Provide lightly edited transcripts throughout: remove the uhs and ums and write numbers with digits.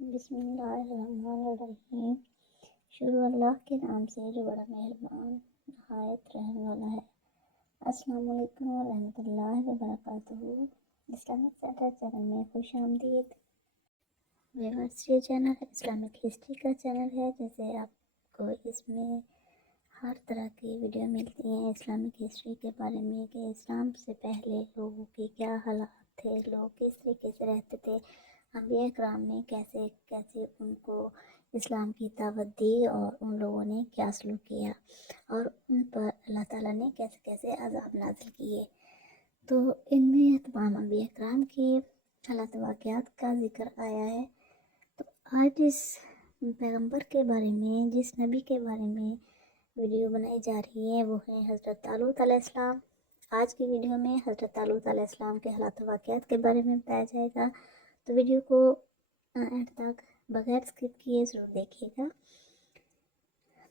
بسم اللہ الرحمن الرحیم۔ شروع اللہ کے نام سے جو بڑا مہربان نہایت رحم والا ہے۔ السلام علیکم ورحمۃ اللہ وبرکاتہ۔ اسلامک سینٹر چینل میں خوش آمدید۔ ویورز، یہ چینل اسلامک ہسٹری کا چینل ہے، جیسے آپ کو اس میں ہر طرح کی ویڈیو ملتی ہیں اسلامک ہسٹری کے بارے میں، کہ اسلام سے پہلے لوگوں کے کیا حالات تھے، لوگ کس طریقے سے رہتے تھے، انبیاء کرام نے کیسے کیسے ان کو اسلام کی دعوت دی اور ان لوگوں نے کیا سلوک کیا، اور ان پر اللہ تعالیٰ نے کیسے کیسے عذاب نازل کیے۔ تو ان میں تمام انبیاء کرام کے حالات واقعات کا ذکر آیا ہے۔ تو آج اس پیغمبر کے بارے میں، جس نبی کے بارے میں ویڈیو بنائی جا رہی ہے، وہ ہے حضرت طالوت علیہ السلام۔ آج کی ویڈیو میں حضرت طالوت علیہ السلام کے حالات واقعات کے بارے میں بتایا جائے گا، تو ویڈیو کو اینڈ تک بغیر اسکپ کیے ضرور دیکھیے گا۔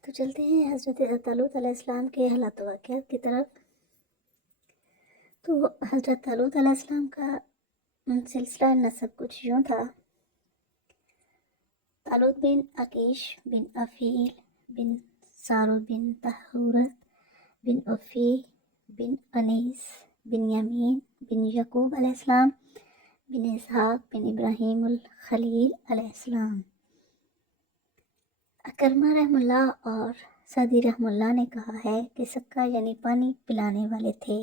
تو چلتے ہیں حضرت طالوت علیہ السلام کے حالات واقعات کی طرف۔ تو حضرت طالوت علیہ السلام کا سلسلہ نسب کچھ یوں تھا: طالوت بن عکیش بن افیل بن سارو بن طہورت بن افی بن انیس بن یمین بن یعقوب علیہ السلام بن اسحاق بن ابراہیم الخلیل علیہ السلام۔ اکرمہ رحم اللہ اور سعدی رحم اللہ نے کہا ہے کہ سکہ یعنی پانی پلانے والے تھے۔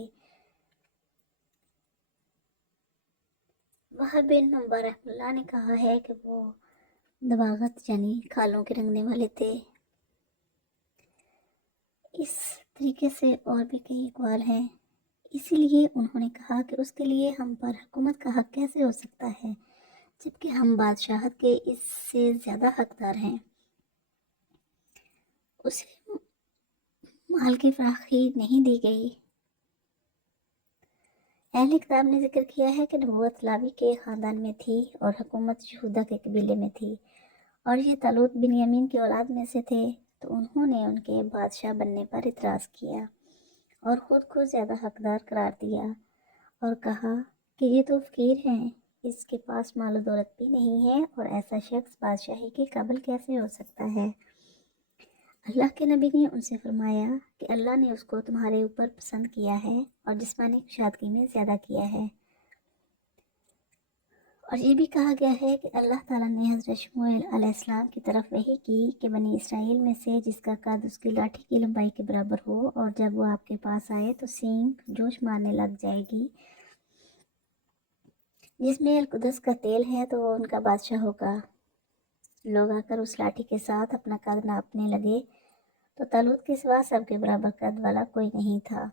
وہب بن نمبر رحم اللہ نے کہا ہے کہ وہ دباغت یعنی کھالوں کے رنگنے والے تھے۔ اس طریقے سے اور بھی کئی اقوال ہیں۔ اسی لیے انہوں نے کہا کہ اس کے لیے ہم پر حکومت کا حق کیسے ہو سکتا ہے، جبکہ ہم بادشاہت کے اس سے زیادہ حقدار ہیں۔ اسے مال کی فراخی نہیں دی گئی۔ اہل کتاب نے ذکر کیا ہے کہ نبوت لاوی کے خاندان میں تھی اور حکومت یہودا کے قبیلے میں تھی، اور یہ طالوت بن یمین کی اولاد میں سے تھے، تو انہوں نے ان کے بادشاہ بننے پر اعتراض کیا اور خود کو زیادہ حقدار قرار دیا اور کہا کہ یہ تو فقیر ہیں، اس کے پاس مال و دولت بھی نہیں ہے، اور ایسا شخص بادشاہی کے قابل کیسے ہو سکتا ہے۔ اللہ کے نبی نے ان سے فرمایا کہ اللہ نے اس کو تمہارے اوپر پسند کیا ہے اور جسمانی کشادگی میں زیادہ کیا ہے۔ اور یہ بھی کہا گیا ہے کہ اللہ تعالیٰ نے حضرت شموئیل علیہ السلام کی طرف وحی کی کہ بنی اسرائیل میں سے جس کا قد اس کی لاٹھی کی لمبائی کے برابر ہو، اور جب وہ آپ کے پاس آئے تو سینگ جوش مارنے لگ جائے گی، جس میں القدس کا تیل ہے، تو وہ ان کا بادشاہ ہوگا۔ لوگ آ کر اس لاٹھی کے ساتھ اپنا قد ناپنے لگے، تو طالوت کے سوا سب کے برابر قد والا کوئی نہیں تھا۔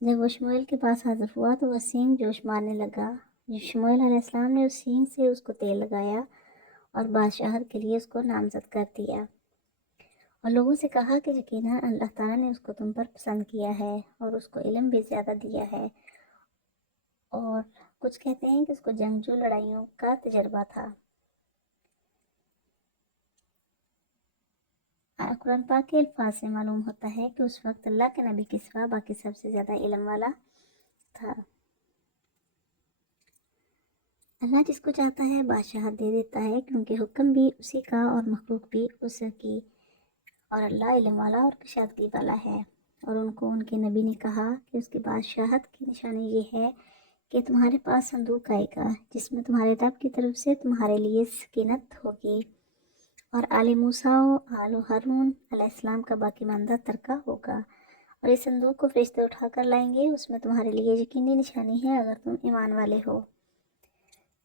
جب وہ شموئیل کے پاس حاضر ہوا تو وہ سینگ جوش مارنے لگا۔ شموئیل علیہ السلام نے اس سینگ سے اس کو تیل لگایا اور بادشاہت کے لیے اس کو نامزد کر دیا، اور لوگوں سے کہا کہ یقیناً اللہ تعالیٰ نے اس کو تم پر پسند کیا ہے اور اس کو علم بھی زیادہ دیا ہے، اور کچھ کہتے ہیں کہ اس کو جنگجو لڑائیوں کا تجربہ تھا۔ قرآن پاک کے الفاظ سے معلوم ہوتا ہے کہ اس وقت اللہ کے نبی کے سوا باقی سب سے زیادہ علم والا تھا۔ اللہ جس کو چاہتا ہے بادشاہت دے دیتا ہے، کیونکہ حکم بھی اسی کا اور مخلوق بھی اس کی، اور اللہ علم والا اور کشادگی والا ہے۔ اور ان کو ان کے نبی نے کہا کہ اس کی بادشاہت کی نشانی یہ ہے کہ تمہارے پاس صندوق آئے گا جس میں تمہارے رب کی طرف سے تمہارے لیے سکینت ہوگی، اور آل موسیٰ و آل ہارون علیہ السلام کا باقی ماندہ ترکہ ہوگا، اور اس صندوق کو فرشتے اٹھا کر لائیں گے، اس میں تمہارے لیے یقینی نشانی ہے اگر تم ایمان والے ہو۔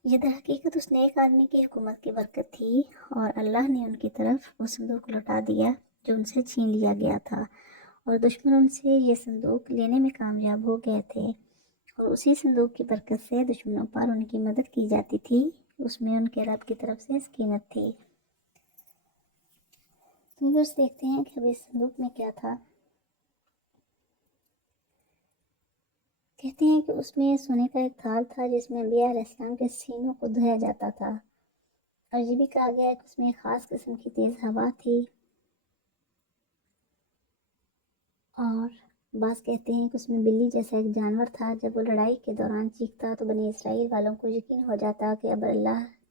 یہ در حقیقت اس نیک آدمی کی حکومت کی برکت تھی، اور اللہ نے ان کی طرف وہ صندوق لوٹا دیا جو ان سے چھین لیا گیا تھا، اور دشمن ان سے یہ صندوق لینے میں کامیاب ہو گئے تھے، اور اسی صندوق کی برکت سے دشمنوں پر ان کی مدد کی جاتی تھی، اس میں ان کے رب کی طرف سے سکینت تھی۔ تو بس دیکھتے ہیں کہ اب اس صندوق میں کیا تھا۔ کہتے ہیں کہ اس میں سونے کا ایک تھال تھا جس میں انبیاء علیہ السلام کے سینوں کو دھویا جاتا تھا، اور یہ بھی کہا گیا ہے کہ اس میں ایک خاص قسم کی تیز ہوا تھی، اور بعض کہتے ہیں کہ اس میں بلی جیسا ایک جانور تھا، جب وہ لڑائی کے دوران چیختا تو بنی اسرائیل والوں کو یقین ہو جاتا کہ اب اللہ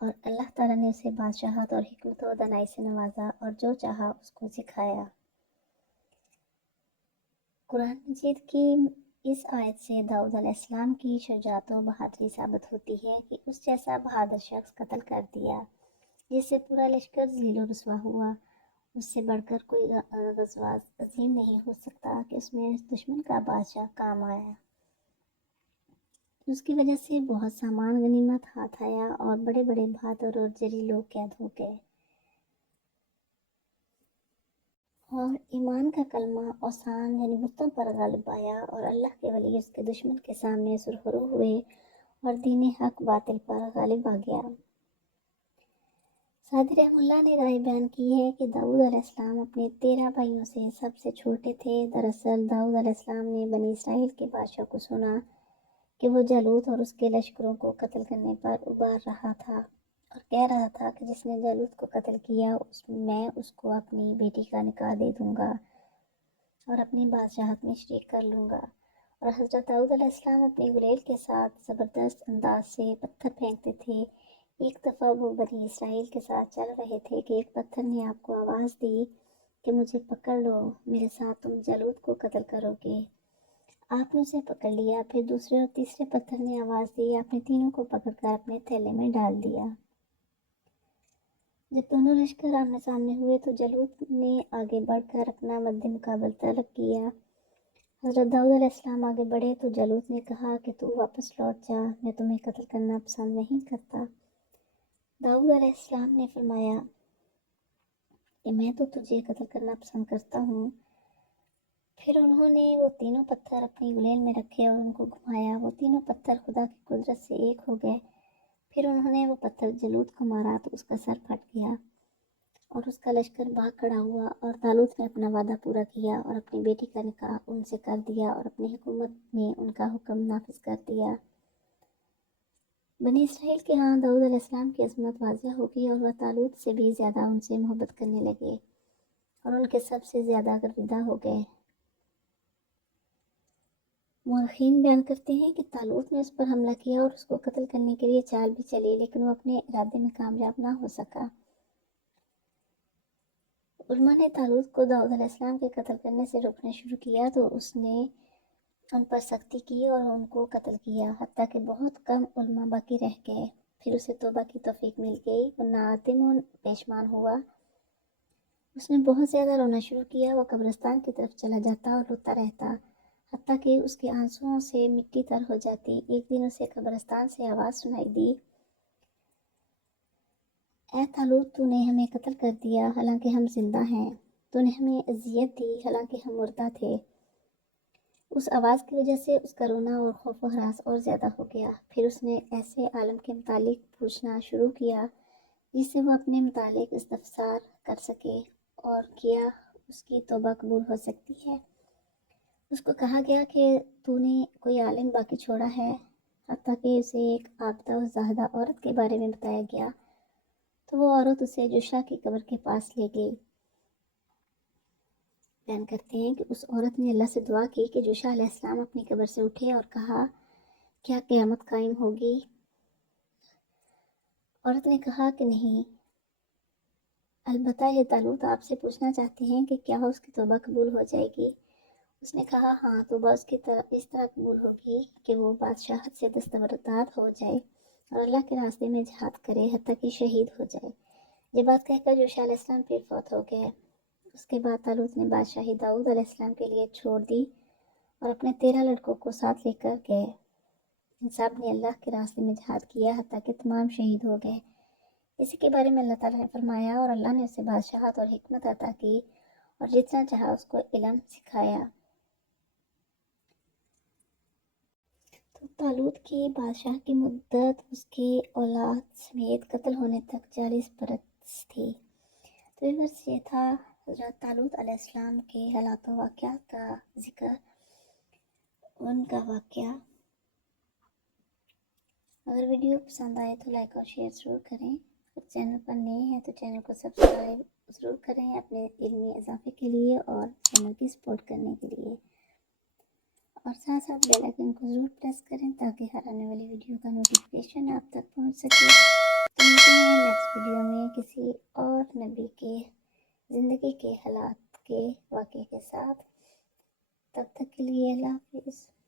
اور اللہ تعالیٰ نے اسے بادشاہت اور حکمت و دانائی سے نوازا اور جو چاہا اس کو سکھایا۔ قرآن مجید کی اس آیت سے داؤد علیہ السلام کی شجاعت و بہادری ثابت ہوتی ہے کہ اس جیسا بہادر شخص قتل کر دیا جس سے پورا لشکر ذلیل و رسوا ہوا۔ اس سے بڑھ کر کوئی غزوہ عظیم نہیں ہو سکتا کہ اس میں دشمن کا بادشاہ کام آیا۔ اس کی وجہ سے بہت سامان غنیمت ہاتھ آیا اور بڑے بڑے بہادر اور جری لوگ قید ہو گئے، اور ایمان کا کلمہ اوثان یعنی بتوں پر غالب آیا، اور اللہ کے ولی اس کے دشمن کے سامنے سرخرو ہوئے اور دین حق باطل پر غالب آ گیا۔ سعدی رحمہ اللہ نے رائے بیان کی ہے کہ داؤد علیہ السلام اپنے 13 بھائیوں سے سب سے چھوٹے تھے۔ دراصل داؤد علیہ السلام نے بنی اسرائیل کے بادشاہ کو سنا کہ وہ جالوت اور اس کے لشکروں کو قتل کرنے پر ابھار رہا تھا اور کہہ رہا تھا کہ جس نے جالوت کو قتل کیا میں اس کو اپنی بیٹی کا نکاح دے دوں گا اور اپنی بادشاہت میں شریک کر لوں گا۔ اور حضرت داؤد علیہ السلام اپنی گلیل کے ساتھ زبردست انداز سے پتھر پھینکتے تھے۔ ایک دفعہ وہ بنی اسرائیل کے ساتھ چل رہے تھے کہ ایک پتھر نے آپ کو آواز دی کہ مجھے پکڑ لو، میرے ساتھ تم جالوت کو قتل کرو گے۔ آپ نے اسے پکڑ لیا، پھر دوسرے اور تیسرے پتھر نے آواز دی، آپ نے تینوں کو پکڑ کر اپنے تھیلے میں ڈال دیا۔ جب دونوں لشکر آمنے سامنے ہوئے تو جالوت نے آگے بڑھ کر اپنا مد مقابل طلب کیا۔ حضرت داؤد علیہ السلام آگے بڑھے تو جالوت نے کہا کہ تو واپس لوٹ جا، میں تمہیں قتل کرنا پسند نہیں کرتا۔ داؤد علیہ السلام نے فرمایا کہ میں تو تجھے قتل کرنا پسند کرتا ہوں۔ پھر انہوں نے وہ تینوں پتھر اپنی گلیل میں رکھے اور ان کو گھمایا، وہ تینوں پتھر خدا کی قدرت سے ایک ہو گئے۔ پھر انہوں نے وہ پتھر جالوت کو مارا تو اس کا سر پھٹ گیا اور اس کا لشکر بھاگ کھڑا ہوا، اور طالوت نے اپنا وعدہ پورا کیا اور اپنی بیٹی کا نکاح ان سے کر دیا اور اپنی حکومت میں ان کا حکم نافذ کر دیا۔ بنی اسرائیل کے ہاں داؤد علیہ السلام کی عظمت واضح ہو گئی اور وہ طالوت سے بھی زیادہ ان سے محبت کرنے لگے اور ان کے سب سے زیادہ گرویدہ ہو گئے۔ مورخین بیان کرتے ہیں کہ طالوت نے اس پر حملہ کیا اور اس کو قتل کرنے کے لیے چال بھی چلی، لیکن وہ اپنے ارادے میں کامیاب نہ ہو سکا۔ علماء نے طالوت کو داؤد علیہ السلام کے قتل کرنے سے روکنا شروع کیا تو اس نے ان پر سختی کی اور ان کو قتل کیا، حتیٰ کہ بہت کم علماء باقی رہ گئے۔ پھر اسے توبہ کی توفیق مل گئی، وہ نادم و پشیمان ہوا۔ اس نے بہت زیادہ رونا شروع کیا، وہ قبرستان کی طرف چلا جاتا اور روتا رہتا، حتیٰ کہ اس کے آنسوؤں سے مٹی تر ہو جاتی۔ ایک دن اسے قبرستان سے آواز سنائی دی، اے طالوت، تو نے ہمیں قتل کر دیا حالانکہ ہم زندہ ہیں، تو نے ہمیں اذیت دی حالانکہ ہم مردہ تھے۔ اس آواز کی وجہ سے اس کا رونا اور خوف و ہراس اور زیادہ ہو گیا۔ پھر اس نے ایسے عالم کے متعلق پوچھنا شروع کیا جس سے وہ اپنے متعلق استفسار کر سکے اور کیا اس کی توبہ قبول ہو سکتی ہے۔ اس کو کہا گیا کہ تو نے کوئی عالم باقی چھوڑا ہے، حتیٰ کہ اسے ایک عابدہ و زاہدہ عورت کے بارے میں بتایا گیا تو وہ عورت اسے جوشا کی قبر کے پاس لے گئی۔ بیان کرتے ہیں کہ اس عورت نے اللہ سے دعا کی کہ جوشا علیہ السلام اپنی قبر سے اٹھے اور کہا کیا قیامت قائم ہوگی؟ عورت نے کہا کہ نہیں، البتہ یہ طالوت آپ سے پوچھنا چاہتے ہیں کہ کیا اس کی توبہ قبول ہو جائے گی؟ اس نے کہا ہاں، توبہ اس کی اس طرح قبول ہوگی کہ وہ بادشاہت سے دستبردار ہو جائے اور اللہ کے راستے میں جہاد کرے حتیٰ کہ شہید ہو جائے۔ یہ بات کہہ کر جوشا علیہ السلام پھر فوت ہو گئے۔ اس کے بعد طالوت نے بادشاہی داؤد علیہ السلام کے لیے چھوڑ دی اور اپنے 13 لڑکوں کو ساتھ لے کر گئے۔ ان سب نے اللہ کے راستے میں جہاد کیا حتیٰ کہ تمام شہید ہو گئے۔ اسی کے بارے میں اللہ تعالیٰ نے فرمایا اور اللہ نے اسے بادشاہت اور حکمت عطا کی اور جتنا چاہا اس کو علم سکھایا۔ تو طالوت کی بادشاہ کی مدت اس کی اولاد سمیت قتل ہونے تک 40 برس تھی۔ تو یہ ورس یہ تھا حضرت طالوت علیہ السلام کے حالات و واقعات کا ذکر، ان کا واقعہ۔ اگر ویڈیو پسند آئے تو لائک اور شیئر ضرور کریں، اگر چینل پر نئے ہیں تو چینل کو سبسکرائب ضرور کریں اپنے علمی اضافے کے لیے اور چینل کی سپورٹ کرنے کے لیے۔ اور ساتھ ساتھ بیل آئکن کو ضرور پریس کریں تاکہ ہر آنے والی ویڈیو کا نوٹیفیکیشن آپ تک پہنچ سکے۔ تو ملتے ہیں نیکسٹ ویڈیو میں کسی اور نبی کے زندگی کے حالات کے واقعے کے ساتھ۔ تب تک کے لیے اللہ حافظ۔